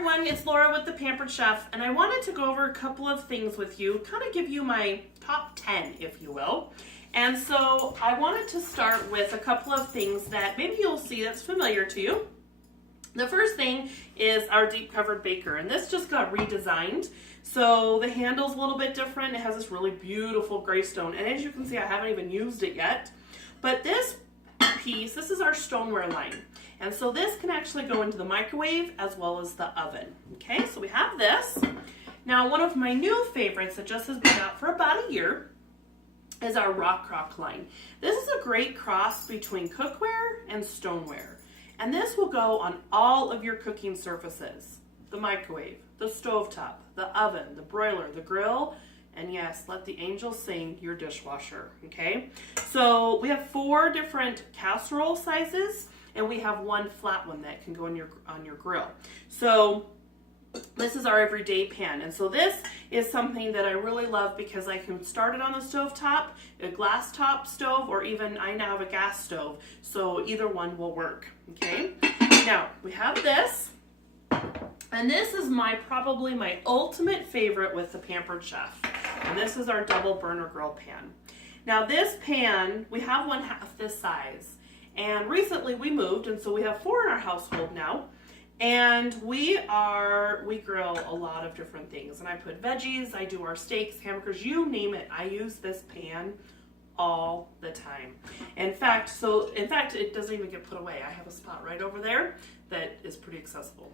everyone, it's Laura with The Pampered Chef, and I wanted to go over a couple of things with you, kind of give you my top 10, if you will. And so I wanted to start with a couple of things that maybe you'll see that's familiar to you. The first thing is our deep covered baker, and this just got redesigned. So the handle's a little bit different. It has this really beautiful gray stone, and as you can see, I haven't even used it yet. But this piece, this is our stoneware line. And so this can actually go into the microwave as well as the oven. Okay, so we have this. Now, one of my new favorites that just has been out for about a year is our Rock Crock line. This is a great cross between cookware and stoneware. And this will go on all of your cooking surfaces. The microwave, the stovetop, the oven, the broiler, the grill, and yes, let the angels sing, your dishwasher, okay? So we have 4 different casserole sizes, and we have 1 flat one that can go on your grill. So this is our everyday pan, and so this is something that I really love because I can start it on the stovetop, a glass top stove, or even I now have a gas stove, so either one will work, okay? Now, we have this, and this is probably my ultimate favorite with the Pampered Chef, and this is our double burner grill pan. Now this pan, we have one half this size, and recently we moved, and so we have 4 in our household now. And we grill a lot of different things, and I put veggies, I do our steaks, hamburgers, you name it. I use this pan all the time. In fact, it doesn't even get put away. I have a spot right over there that is pretty accessible.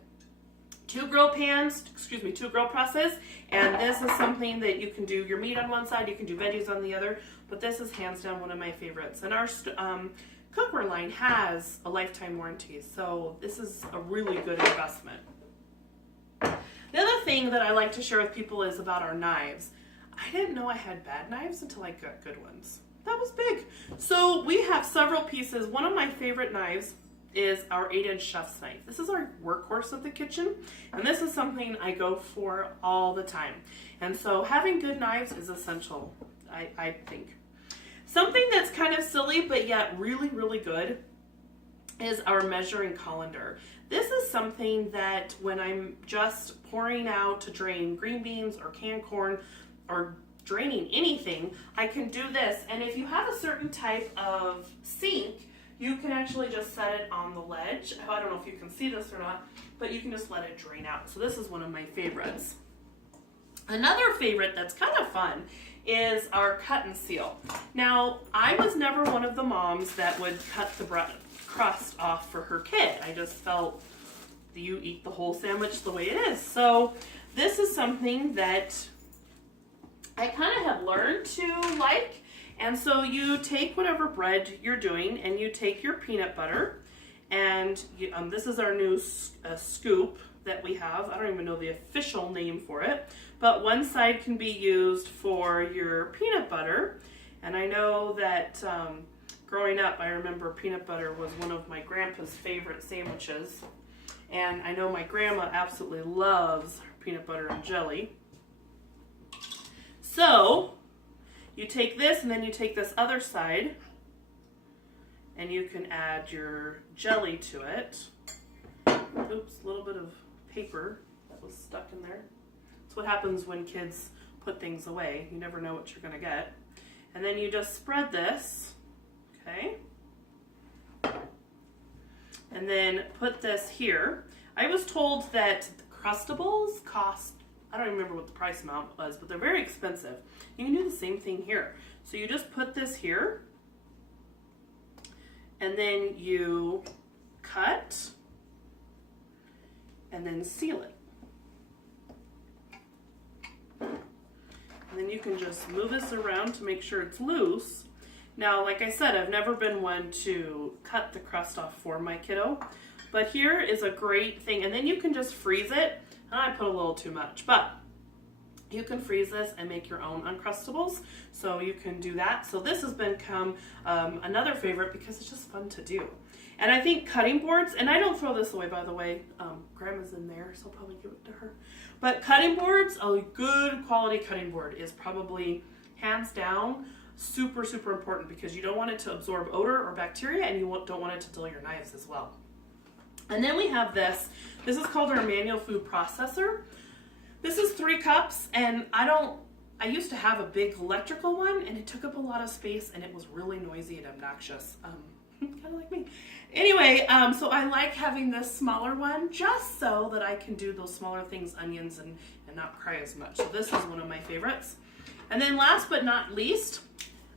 2 grill presses, and this is something that you can do your meat on one side, you can do veggies on the other, but this is hands down one of my favorites. And our cookware line has a lifetime warranty, so this is a really good investment. The other thing that I like to share with people is about our knives. I didn't know I had bad knives until I got good ones. That was big. So we have several pieces. One of my favorite knives is our 8-inch chef's knife. This is our workhorse of the kitchen, and this is something I go for all the time. And so having good knives is essential, I think. Something that's kind of silly but yet really, really good is our measuring colander. This is something that when I'm just pouring out to drain green beans or canned corn or draining anything, I can do this. And if you have a certain type of sink, you can actually just set it on the ledge. I don't know if you can see this or not, but you can just let it drain out. So this is one of my favorites. Another favorite that's kind of fun is our cut and seal. Now, I was never one of the moms that would cut the crust off for her kid. I just felt you eat the whole sandwich the way it is. So this is something that I kind of have learned to like. And so you take whatever bread you're doing and you take your peanut butter, and this is our new scoop that we have. I don't even know the official name for it, but one side can be used for your peanut butter. And I know that growing up, I remember peanut butter was one of my grandpa's favorite sandwiches. And I know my grandma absolutely loves peanut butter and jelly. So you take this and then you take this other side and you can add your jelly to it. Oops, a little bit of paper that was stuck in there. That's what happens when kids put things away. You never know what you're gonna get. And then you just spread this, okay? And then put this here. I was told that the Crustables cost, I don't remember what the price amount was, but they're very expensive. You can do the same thing here. So you just put this here, and then you cut, and then seal it. And then you can just move this around to make sure it's loose. Now, like I said, I've never been one to cut the crust off for my kiddo, but here is a great thing. And then you can just freeze it. I put a little too much, but you can freeze this and make your own Uncrustables. So you can do that. So this has become another favorite because it's just fun to do. And I think cutting boards, and I don't throw this away, by the way. Grandma's in there, so I'll probably give it to her. But cutting boards, a good quality cutting board is probably hands down super, super important because you don't want it to absorb odor or bacteria, and you don't want it to dull your knives as well. And then we have this. This is called our manual food processor. This is 3 cups, and I used to have a big electrical one, and it took up a lot of space, and it was really noisy and obnoxious. Kind of like me. Anyway, so I like having this smaller one just so that I can do those smaller things, onions, and not cry as much. So this is one of my favorites. And then last but not least,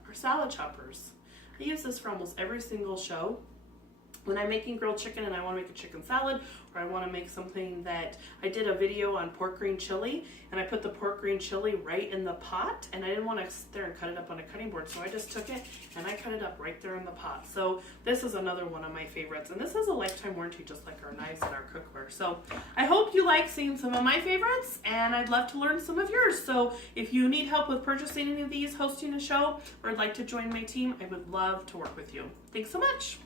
our salad choppers. I use this for almost every single show. When I'm making grilled chicken and I want to make a chicken salad, or I want to make something that I did a video on pork green chili, and I put the pork green chili right in the pot, and I didn't want to sit there and cut it up on a cutting board, so I just took it and I cut it up right there in the pot. So this is another one of my favorites, and this has a lifetime warranty just like our knives and our cookware. So I hope you like seeing some of my favorites, and I'd love to learn some of yours. So if you need help with purchasing any of these, hosting a show, or would like to join my team, I would love to work with you. Thanks so much.